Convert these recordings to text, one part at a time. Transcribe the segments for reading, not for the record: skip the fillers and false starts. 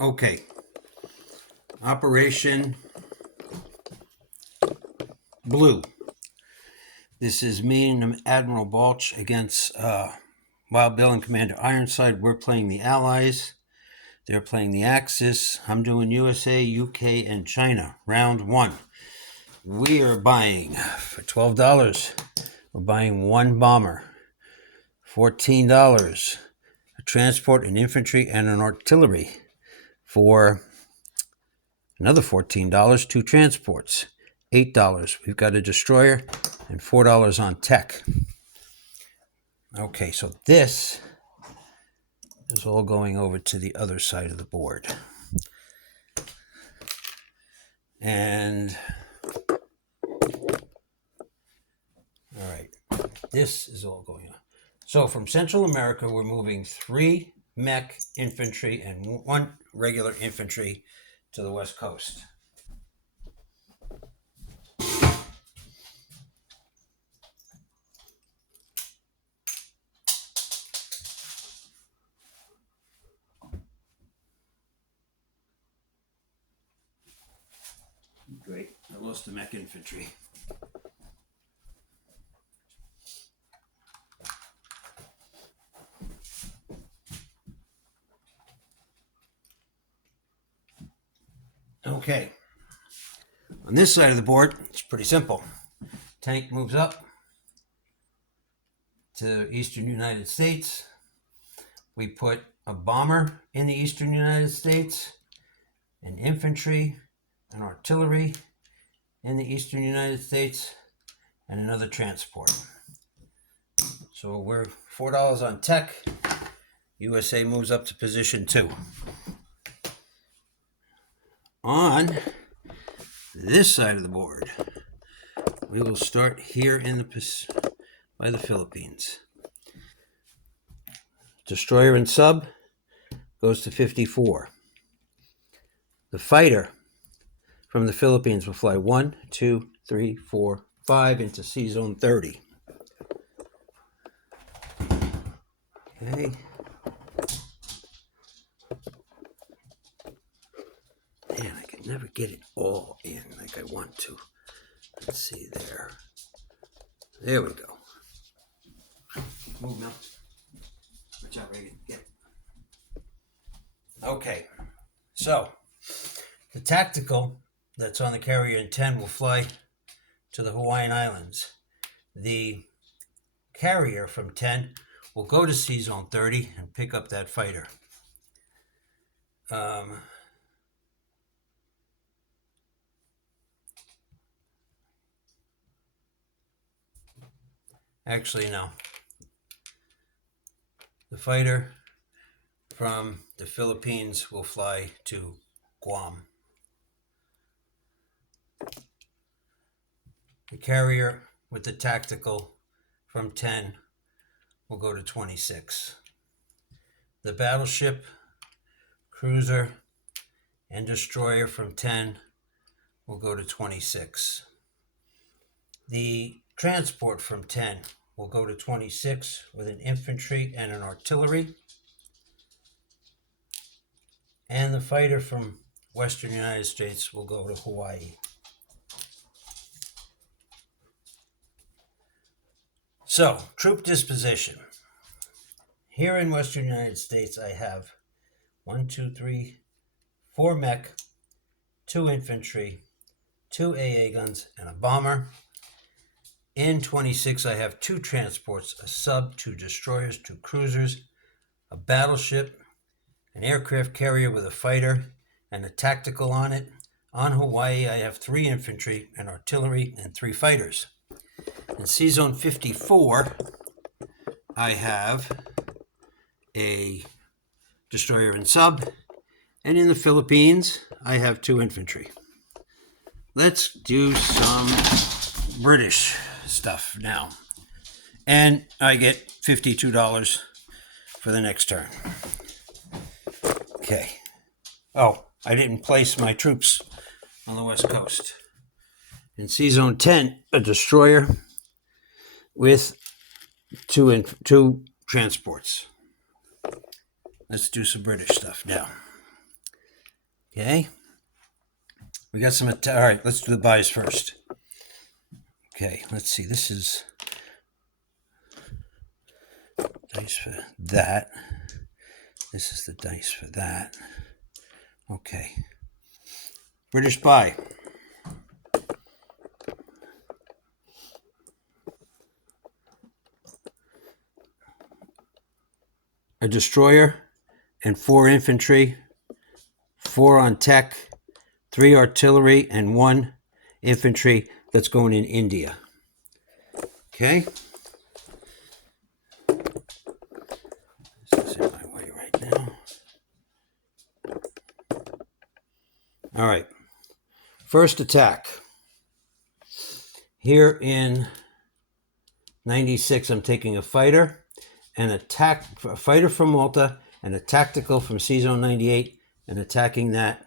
Okay. Operation Blue. This is me and Admiral Balch against Wild Bill and Commander Ironside. We're playing the Allies. They're playing the Axis. I'm doing USA, UK, and China. Round one. We are buying for $12. We're buying one bomber. $14. A transport, an infantry, and an artillery. For another $14, two transports. $8. We've got a destroyer and $4 on tech. Okay, so this is all going over to the other side of the board. And all right, this is all going on. So from Central America, we're moving 3 mech infantry and 1 regular infantry to the West Coast. Great, I lost the mech infantry. Okay, on this side of the board, it's pretty simple. Tank moves up to eastern United States. We put a bomber in the eastern United States, an infantry, an artillery in the eastern United States, and another transport. So we're $4 on tech. USA moves up to position 2. On this side of the board, we will start here by the Philippines. Destroyer and sub goes to 54. The fighter from the Philippines will fly 1, 2, 3, 4, 5 into C zone 30. Okay. Man, I can never get it all in like I want to. Let's see there. There we go. Move, Mel. Watch out, Reagan. Get it. Okay. So, the tactical that's on the carrier in 10 will fly to the Hawaiian Islands. The carrier from 10 will go to C zone 30 and pick up that fighter. Actually, no. The fighter from the Philippines will fly to Guam. The carrier with the tactical from 10 will go to 26. The battleship, cruiser, and destroyer from 10 will go to 26. The transport from 10 will go to 26 with an infantry and an artillery. And the fighter from Western United States will go to Hawaii. So, troop disposition. Here in Western United States, I have 1, 2, 3, 4 mech, 2 infantry, 2 AA guns, and a bomber. In 26, I have 2 transports, a sub, 2 destroyers, 2 cruisers, a battleship, an aircraft carrier with a fighter, and a tactical on it. On Hawaii, I have 3 infantry, an artillery, and 3 fighters. In C Zone 54, I have a destroyer and sub, and in the Philippines, I have 2 infantry. Let's do some British stuff now. And I get $52 for the next turn. Okay. Oh, I didn't place my troops on the West Coast. In C Zone 10, a destroyer with 2 transports. Let's do some British stuff now. Okay. We got some. All right, let's do the buys first. Okay, let's see. This is dice for that. This is the dice for that. Okay. British buy. A destroyer and 4 infantry, 4 on tech, 3 artillery, and 1 infantry that's going in India. Okay. This is in my way right now. All right. First attack. Here in 96, I'm taking a fighter, a fighter from Malta, and a tactical from C-Zone 98, and attacking that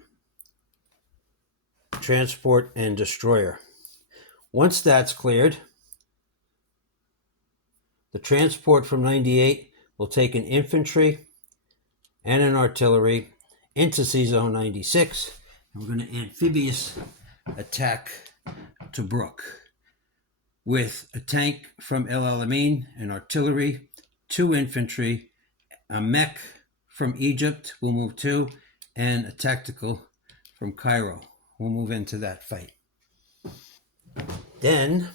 transport and destroyer. Once that's cleared, the transport from 98 will take an infantry and an artillery into C-Zone 96. And we're going to amphibious attack Tobruk with a tank from El Alamein, an artillery, 2 infantry, a mech from Egypt, we'll move 2, and a tactical from Cairo. We'll move into that fight. Then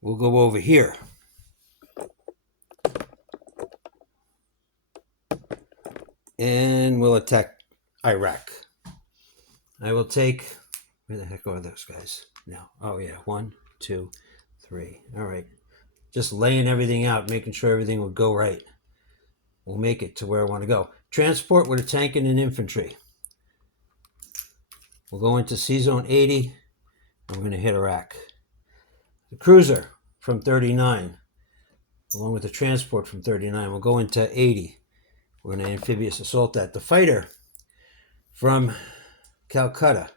we'll go over here. And we'll attack Iraq. I will take, where the heck are those guys now? Oh yeah, 1, 2, 3. All right. Just laying everything out, making sure everything will go right. We'll make it to where I want to go. Transport with a tank and an infantry. We'll go into C-Zone 80. And we're going to hit Iraq. The cruiser from 39, along with the transport from 39, we'll go into 80. We're going to amphibious assault that. The fighter from Calcutta.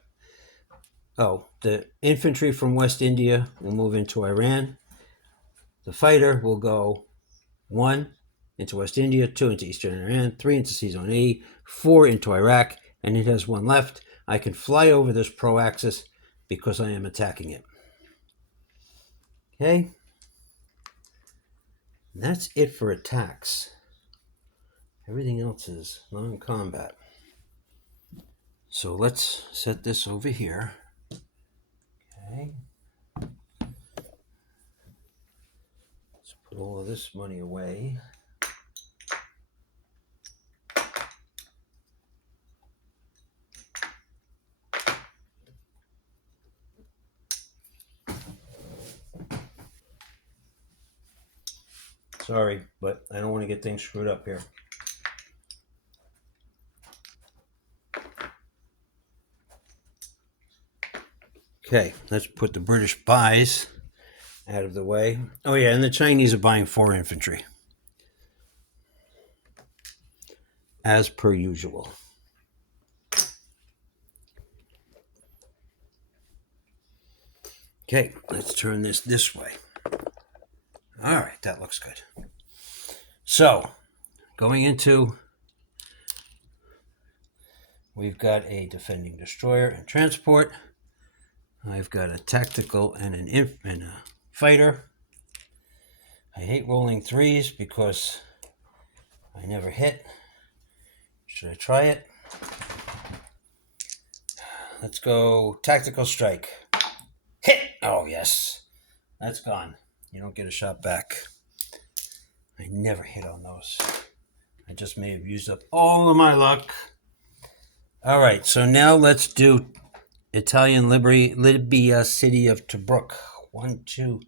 Oh, the infantry from West India will move into Iran. The fighter will go 1 into West India, 2 into Eastern Iran, 3 into C-Zone 80, 4 into Iraq, and it has 1 left. I can fly over this pro-axis because I am attacking it. Okay. And that's it for attacks. Everything else is non-combat. So let's set this over here. Okay. Let's put all of this money away. Sorry, but I don't want to get things screwed up here. Okay, let's put the British buys out of the way. Oh yeah, and the Chinese are buying 4 infantry. As per usual. Okay, let's turn this way. All right, that looks good. So, going into, we've got a defending destroyer and transport. I've got a tactical and a fighter. I hate rolling 3s because I never hit. Should I try it? Let's go tactical strike. Hit! Oh, yes. That's gone. You don't get a shot back. I never hit on those. I just may have used up all of my luck. All right, so now let's do Italian Libya city of Tobruk. 1, 2,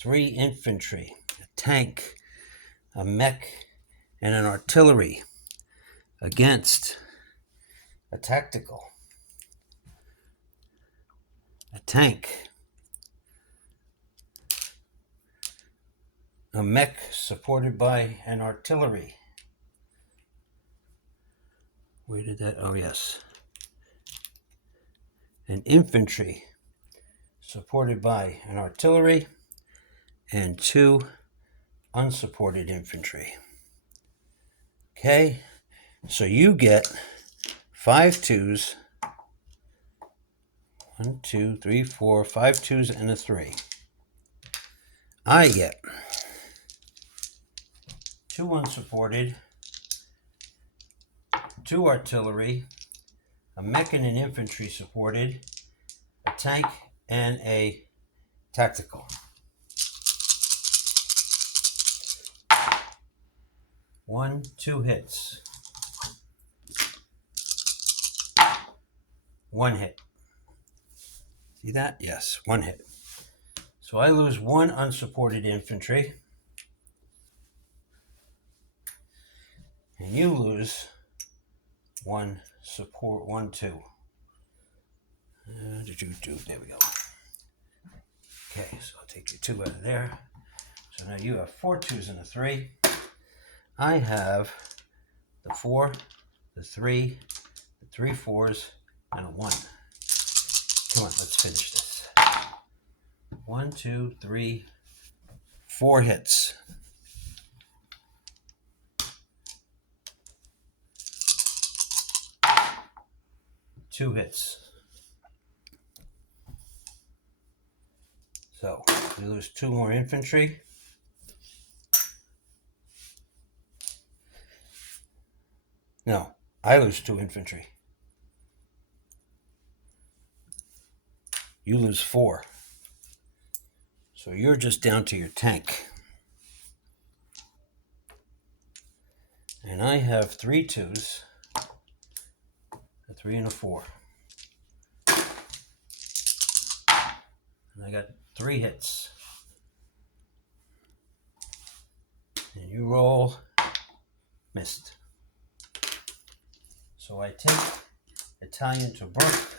3 infantry, a tank, a mech, and an artillery against a tactical, a tank, a mech supported by an artillery. Where did that? Oh, yes. An infantry supported by an artillery and 2 unsupported infantry. Okay, So you get 5 twos. 1, 2, 3, 4, 5 twos and a 3. I get 2 unsupported, 2 artillery, a mech and an infantry supported, a tank, and a tactical. One, 2 hits. 1 hit. See that? Yes, 1 hit. So I lose 1 unsupported infantry. And you lose 1 support, 1, 2. There we go. Okay, so I'll take your 2 out of there. So now you have 4 twos and a 3. I have the 4, the 3, the 3 fours, and a 1. Come on, let's finish this. 1, 2, 3, 4 hits. 2 hits. So we lose 2 more infantry. No, I lose 2 infantry. You lose 4. So you're just down to your tank. And I have 3 twos, a 3 and a 4. And I got 3 hits. And you roll, missed. So I take Italian Tobruk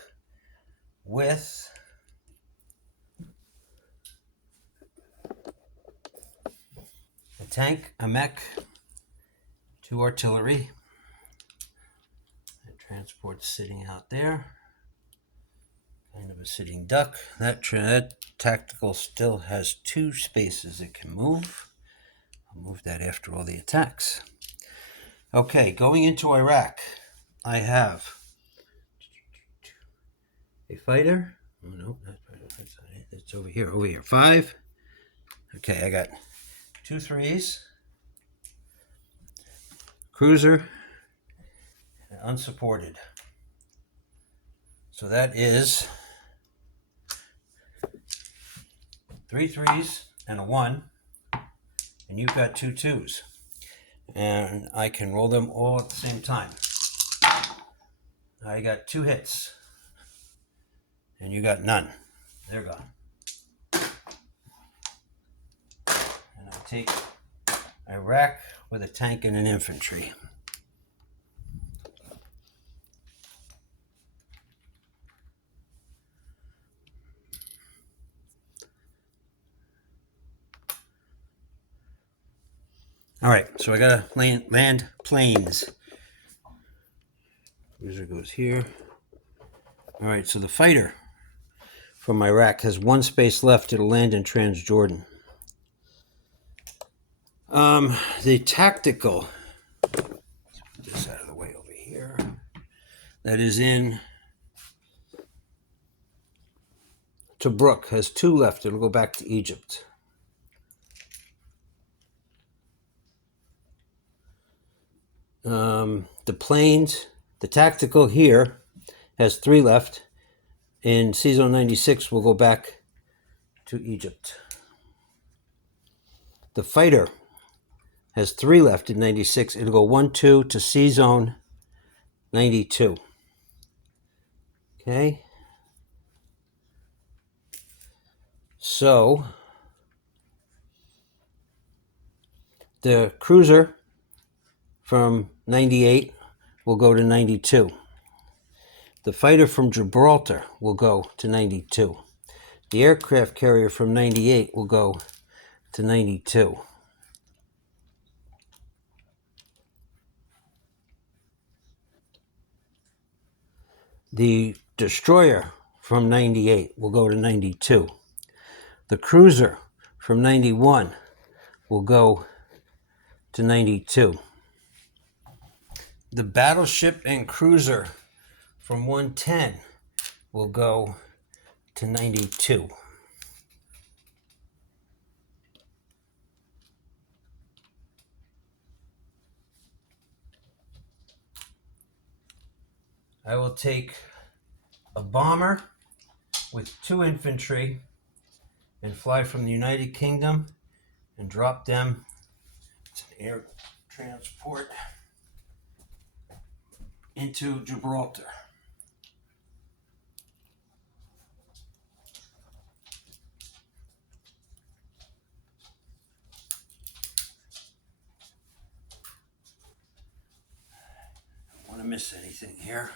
with a tank, a mech, 2 artillery. That transport's sitting out there. Kind of a sitting duck. That tactical still has 2 spaces it can move. I'll move that after all the attacks. Okay, going into Iraq, I have a fighter. Oh no, that's not it. It's over here. 5. Okay, I got 2 3s, cruiser, and unsupported. So that is 3 3s and a 1, and you've got 2 2s. And I can roll them all at the same time. I got 2 hits, and you got none. They're gone. And I take Iraq with a tank and an infantry. All right, so I gotta land planes. Cruiser goes here. All right, so the fighter from Iraq has 1 space left. It'll land in Transjordan. The tactical, let's put this out of the way over here. That is in Tobruk, has 2 left. It'll go back to Egypt. The planes, the tactical here has 3 left. In Season 96, we'll go back to Egypt. The fighter has 3 left in 96. It'll go 1, 2 to C-Zone 92. Okay. So the cruiser from 98 will go to 92. The fighter from Gibraltar will go to 92. The aircraft carrier from 98 will go to 92. The destroyer from 98 will go to 92. The cruiser from 91 will go to 92. The battleship and cruiser from 110 will go to 92. I will take a bomber with 2 infantry and fly from the United Kingdom and drop them. It's an air transport into Gibraltar. Don't want to miss anything here.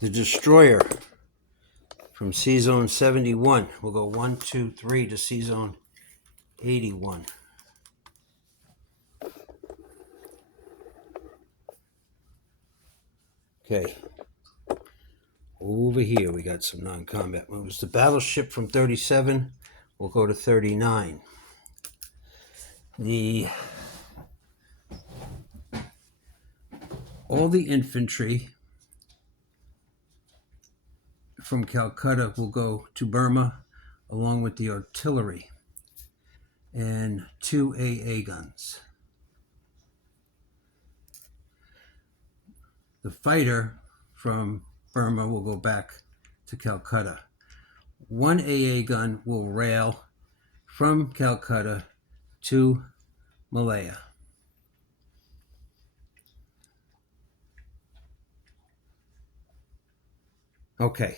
The destroyer from Sea Zone 71 will go 1, 2, 3 to Sea Zone 81. Okay. Over here we got some non-combat moves. The battleship from 37 will go to 39. All the infantry from Calcutta will go to Burma, along with the artillery and 2 AA guns. The fighter from Burma will go back to Calcutta. 1 AA gun will rail from Calcutta to Malaya. Okay,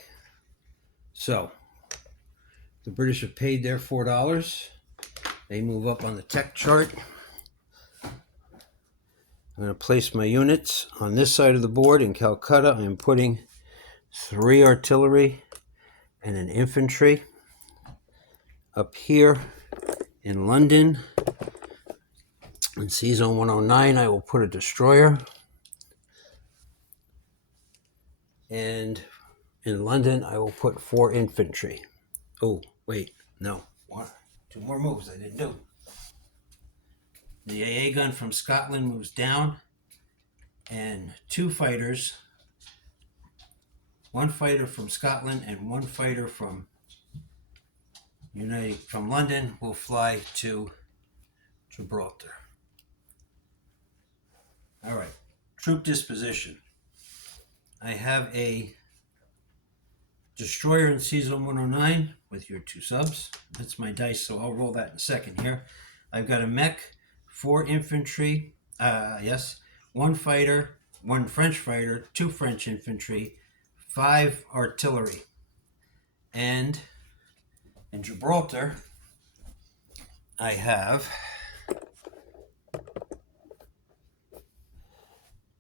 so the British have paid their $4. They move up on the tech chart. I'm going to place my units on this side of the board. In Calcutta, I'm putting 3 artillery and an infantry. Up here in London, in Sea Zone 109, I will put a destroyer. And in London, I will put 4 infantry. Oh, wait, no. 2 more moves I didn't do. The AA gun from Scotland moves down, and 2 fighters, 1 fighter from Scotland and 1 fighter from London will fly to Gibraltar. All right, troop disposition. I have a destroyer in Sea Zone 109 with your 2 subs. That's my dice, so I'll roll that in a second here. I've got a mech, 4 infantry, 1 fighter, 1 French fighter, 2 French infantry, 5 artillery. And in Gibraltar, I have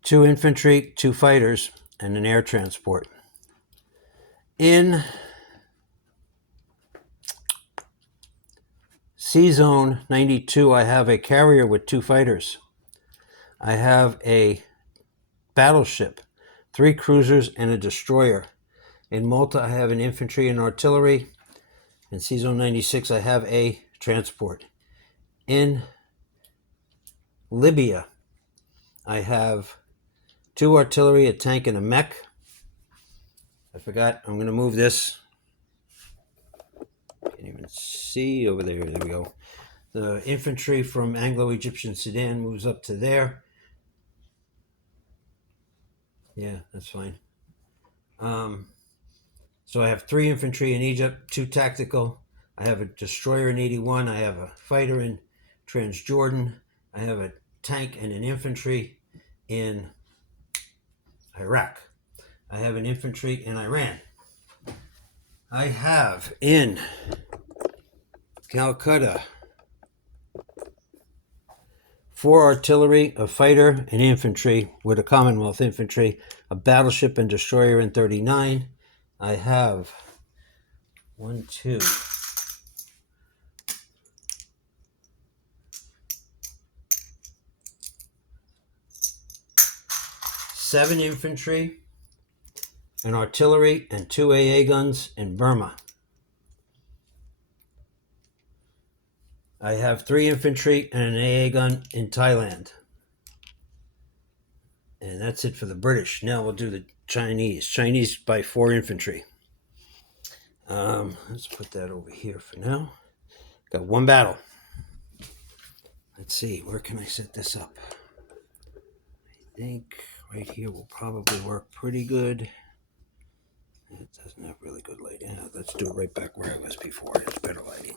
2 infantry, 2 fighters, and an air transport. In Sea Zone 92, I have a carrier with 2 fighters. I have a battleship, 3 cruisers, and a destroyer. In Malta, I have an infantry and artillery. In Sea Zone 96, I have a transport. In Libya, I have 2 artillery, a tank, and a mech. I forgot, I'm going to move this. Can't even see over there. There we go. The infantry from Anglo-Egyptian Sudan moves up to there. Yeah, that's fine. So I have 3 infantry in Egypt, 2 tactical. I have a destroyer in 81. I have a fighter in Transjordan. I have a tank and an infantry in Iraq. I have an infantry in Iran. I have in Calcutta 4 artillery, a fighter, an infantry with a Commonwealth infantry, a battleship and destroyer in 39. I have 1, 2, 7 infantry, an artillery, and 2 AA guns in Burma. I have 3 infantry and an AA gun in Thailand. And that's it for the British. Now we'll do the Chinese. Chinese by 4 infantry. Let's put that over here for now. Got 1 battle. Let's see, where can I set this up? I think right here will probably work pretty good. It doesn't have really good lighting. Yeah, let's do it right back where I was before. It's better lighting.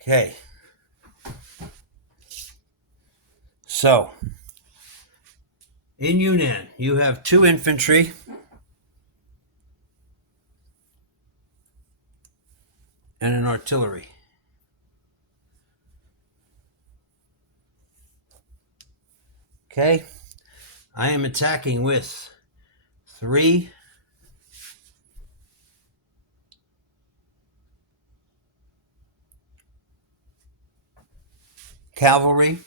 Okay. So, in Yunnan, you have 2 infantry and an artillery. Okay. I am attacking with 3 cavalry,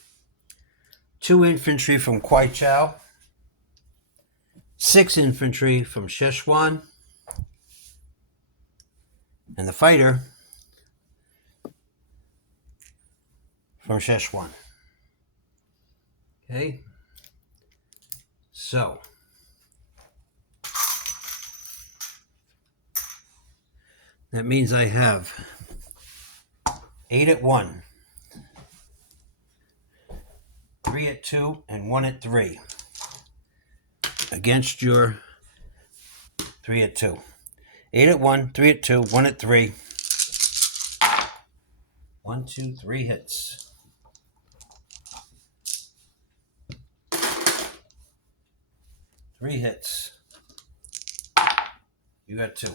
2 infantry from Kwaichow, 6 infantry from Szechuan, and the fighter from Szechuan. Okay. So, that means I have 8 at 1, 3 at 2, and 1 at 3 against your 3 at 2. 8 at 1, 3 at 2, 1 at 3. 1, 2, 3 hits. 3 hits. You got 2.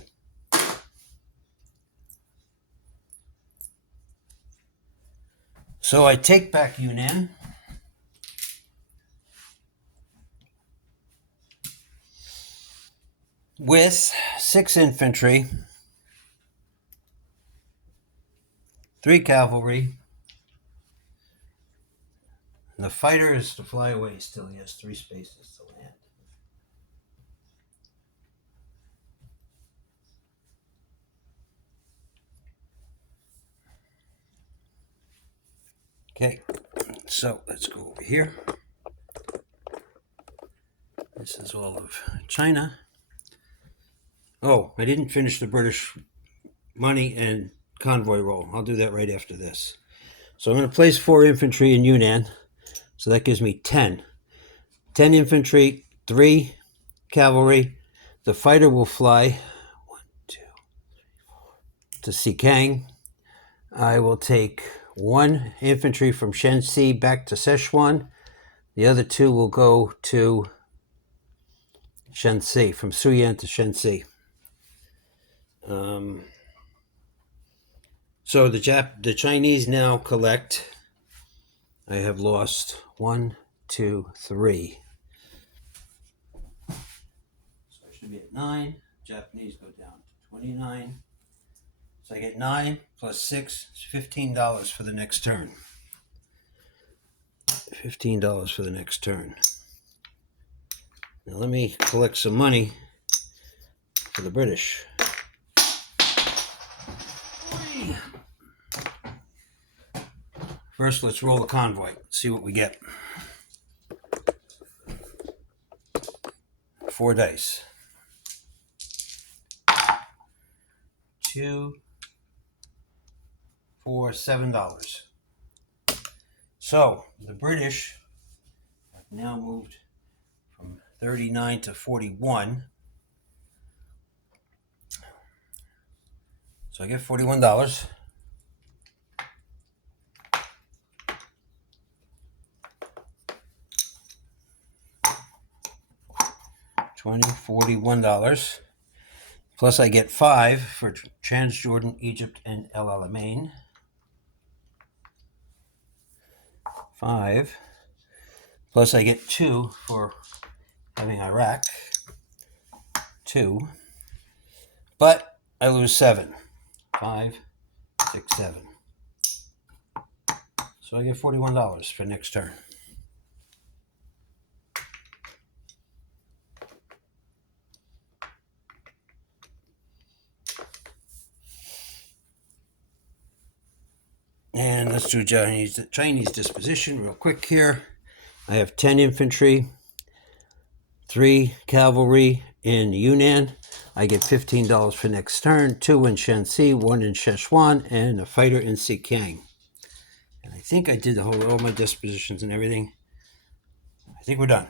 So I take back Yunnan. With 6 infantry, 3 cavalry. And the fighter is to fly away still. He has 3 spaces to land. Okay, so let's go over here. This is all of China. Oh, I didn't finish the British money and convoy roll. I'll do that right after this. So I'm going to place 4 infantry in Yunnan. So that gives me 10. 10 infantry, 3 cavalry. The fighter will fly 1, 2, 3, 4 to Xikang. I will take 1 infantry from Shenxi back to Szechuan. The other 2 will go to Shenxi, from Suyan to Shenxi. So the Chinese now collect. I have lost 1, 2, 3. So I should be at 9. Japanese go down to 29. So I get 9 plus 6 is $15 for the next turn. $15 for the next turn. Now let me collect some money for the British. First, let's roll the convoy. See what we get. 4 dice. 2, 4, $7. So the British have now moved from 39 to 41. So I get $41. $41. Plus I get 5 for Transjordan, Egypt, and El Alamein. 5. Plus I get 2 for having Iraq. 2. But I lose 7. 5, 6, 7. So I get $41 for next turn. And let's do Chinese disposition real quick here. I have 10 infantry, 3 cavalry in Yunnan. I get $15 for next turn, 2 in Shanxi, 1 in Sichuan, and a fighter in Xikang. And I think I did all my dispositions and everything. I think we're done.